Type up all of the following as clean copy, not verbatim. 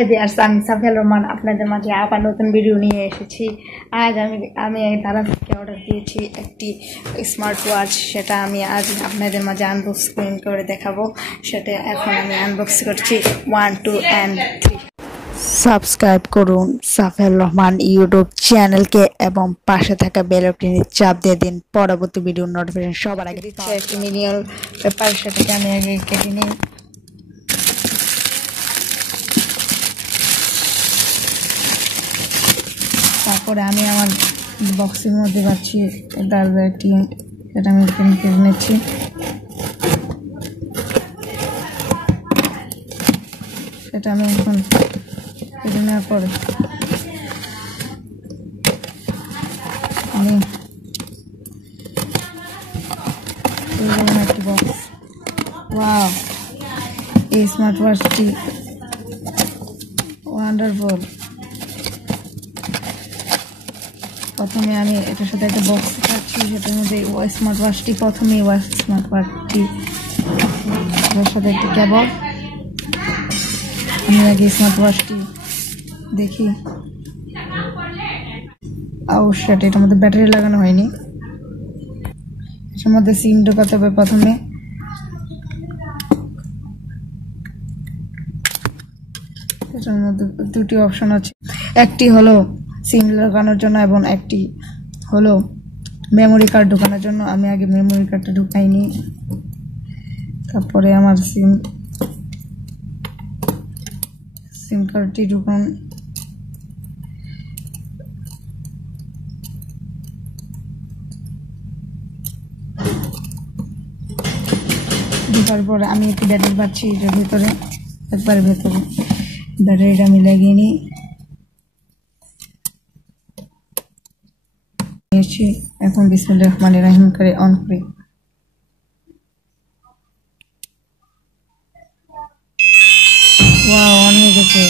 Hi viewers, আমি সাফিয়া রহমান আপনাদের মাঝে আবার নতুন ভিডিও নিয়ে এসেছি। আজ আমি তারা থেকে অর্ডার দিয়েছি একটি স্মার্ট ওয়াচ। সেটা আমি আজ আপনাদের মাঝে আনবক্সিং করে দেখাবো। সেটা এখন আমি আনবক্স করছি। 1 2 and 3। সাবস্ক্রাইব করুন সাফিয়া রহমান ইউটিউব চ্যানেলকে এবং পাশে থাকা বেল আইকনে চাপ দিয়ে দিন পরবর্তী ভিডিও নোটিফিকেশন সবার আগে দিচ্ছে। একটি মিনিমাল পেপার, সেটাকে আমি আগে কেটে নিই। তারপরে আমি আমার বক্সের মধ্যে পাচ্ছি একটি, এটা আমি কিনে নিচ্ছি। সেটা আমি এখন কেটে নেওয়ার পরে আমি একটি বক্স। ওয়াও, এই স্মার্ট ওয়াচটি ওয়ান্ডারফুল। প্রথমে আমি এটার সাথে একটা বক্স পাচ্ছি, সেটার মধ্যে স্মার্ট ওয়াচটি প্রথমেই স্মার্ট ওয়াচটি এর সাথে একটি কেবল। আমি আগে স্মার্ট ওয়াচটি দেখি। অবশ্যই এটার মধ্যে ব্যাটারি লাগানো হয়নি। এটার মধ্যে সিম ঢোকাতে হবে প্রথমে। এটার মধ্যে দুটি অপশন আছে, একটি হলো সিম লাগানোর জন্য এবং একটি হলো মেমোরি কার্ড ঢোকানোর জন্য। আমি আগে মেমোরি কার্ডটা ঢুকাইনি, তারপরে আমার সিম কার্ডটি ঢুকান। ঢোকার পরে আমি একটি ব্যাটারি পাচ্ছি এটার ভেতরে, একবারে ভেতরে ব্যাটারিটা আমি লাগিয়ে নিই। এখন বিসমিল্লাহির রহমানির রহিম করে অন করি। ওয়াও, অন হয়ে গেছে।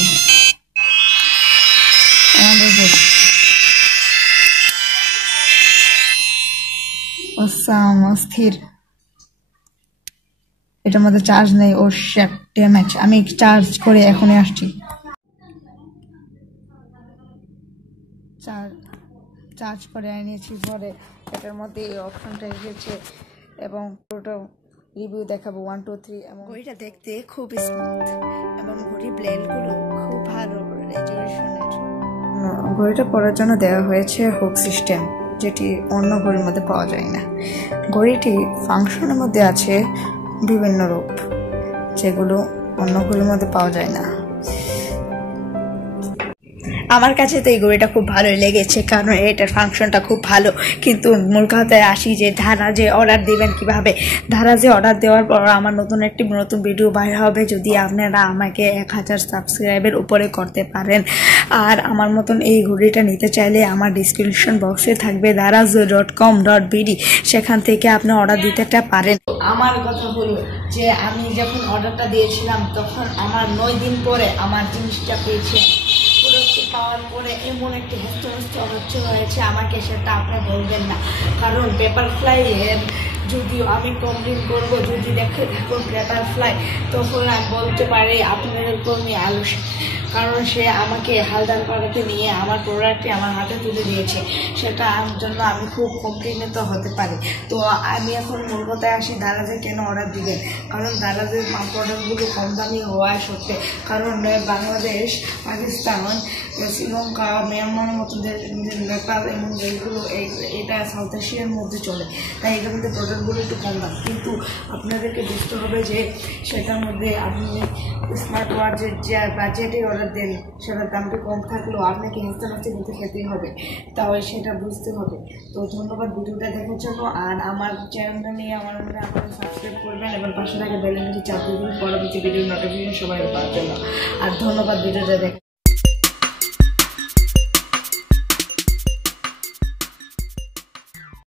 অস্থির। এটার মধ্যে চার্জ নেই। ও শিট, ড্যামেজ। আমি চার্জ করে এখনই আসছি। চার্জ করে এনেছি পরে এটার মধ্যে এই অপশনটা এসেছে এবং পুরোটা রিভিউ দেখাবো 1 2 3। এবং ঘড়িটা দেখতে খুব স্মুথ এবং ঘড়ি ব্লেডগুলো খুব ভালো রেজুলেশনের। ঘড়িটা পরার জন্য দেওয়া হয়েছে হুক সিস্টেম, যেটি অন্য ঘড়ির মধ্যে পাওয়া যায় না। ঘড়িটি ফাংশনের মধ্যে আছে বিভিন্ন রূপ, যেগুলো অন্য ঘড়ির মধ্যে পাওয়া যায় না। আমার কাছে তো এই ঘড়িটা খুব ভালোই লেগেছে, কারণ এটার ফাংশনটা খুব ভালো। কিন্তু মূল কথায় আসি যে ধারাজে অর্ডার দিবেন কিভাবে। ধারাজে অর্ডার দেওয়ার পর আমার নতুন ভিডিও বাইর হবে যদি আপনারা আমাকে 1000 সাবস্ক্রাইবের উপরে করতে পারেন। আর আমার মতন এই ঘড়িটা নিতে চাইলে আমার ডিসক্রিপশন বক্সে থাকবে daraz.com.bd, সেখান থেকে আপনি অর্ডার দিতে পারেন। আমার কথা হলো যে আমি যখন অর্ডারটা দিয়েছিলাম তখন আমার 9 দিন পরে আমার জিনিসটা পেয়েছিলাম। পাওয়ার পরে এমন একটি হচ্ছে হয়েছে আমাকে, সেটা আপনি বলবেন না। কারণ পেপার ফ্লাই যদিও আমি কমপ্লেন করবো, যদি দেখে থাকুন পেপার ফ্লাই, তখন আমি বলতে পারি আপনাদের কর্মী আলস। কারণ সে আমাকে হালদার করাতে নিয়ে আমার প্রোডাক্টটি আমার হাতে তুলে দিয়েছে, সেটা আমার জন্য আমি খুব কমপ্লেনিত হতে পারি। তো আমি এখন মূল কথায় আসি, দারাজে কেন অর্ডার দিবেন। কারণ দারাজের প্রোডাক্টগুলো কম দামি হওয়া সত্ত্বে, কারণ বাংলাদেশ, পাকিস্তান, শ্রীলঙ্কা, মিয়ানমারের মতো নেপাল এবং যেগুলো এটা সাউথ এশিয়ার মধ্যে চলে, তাই এটার মধ্যে প্রোডাক্টগুলো একটু কম দাম। কিন্তু আপনাদেরকে বুঝতে হবে যে সেটার মধ্যে আপনি স্মার্ট ওয়াচের যে বাজেটে অর্ডার দেন, সেটার দামটা কম থাকলেও আপনাকে হেস্তানাস্তি কিন্তু খেতেই হবে, তাও সেটা বুঝতে হবে। তো ধন্যবাদ ভিডিওটা দেখার জন্য। আর আমার চ্যানেলটা নিয়ে আমার সাবস্ক্রাইব করবেন এবং পাশে থাকা বেল আইকনটি চাপ দিবেন পরবর্তী ভিডিও নোটিফিকেশন সবাই পাওয়ার জন্য। আর ধন্যবাদ ভিডিওটা দেখ।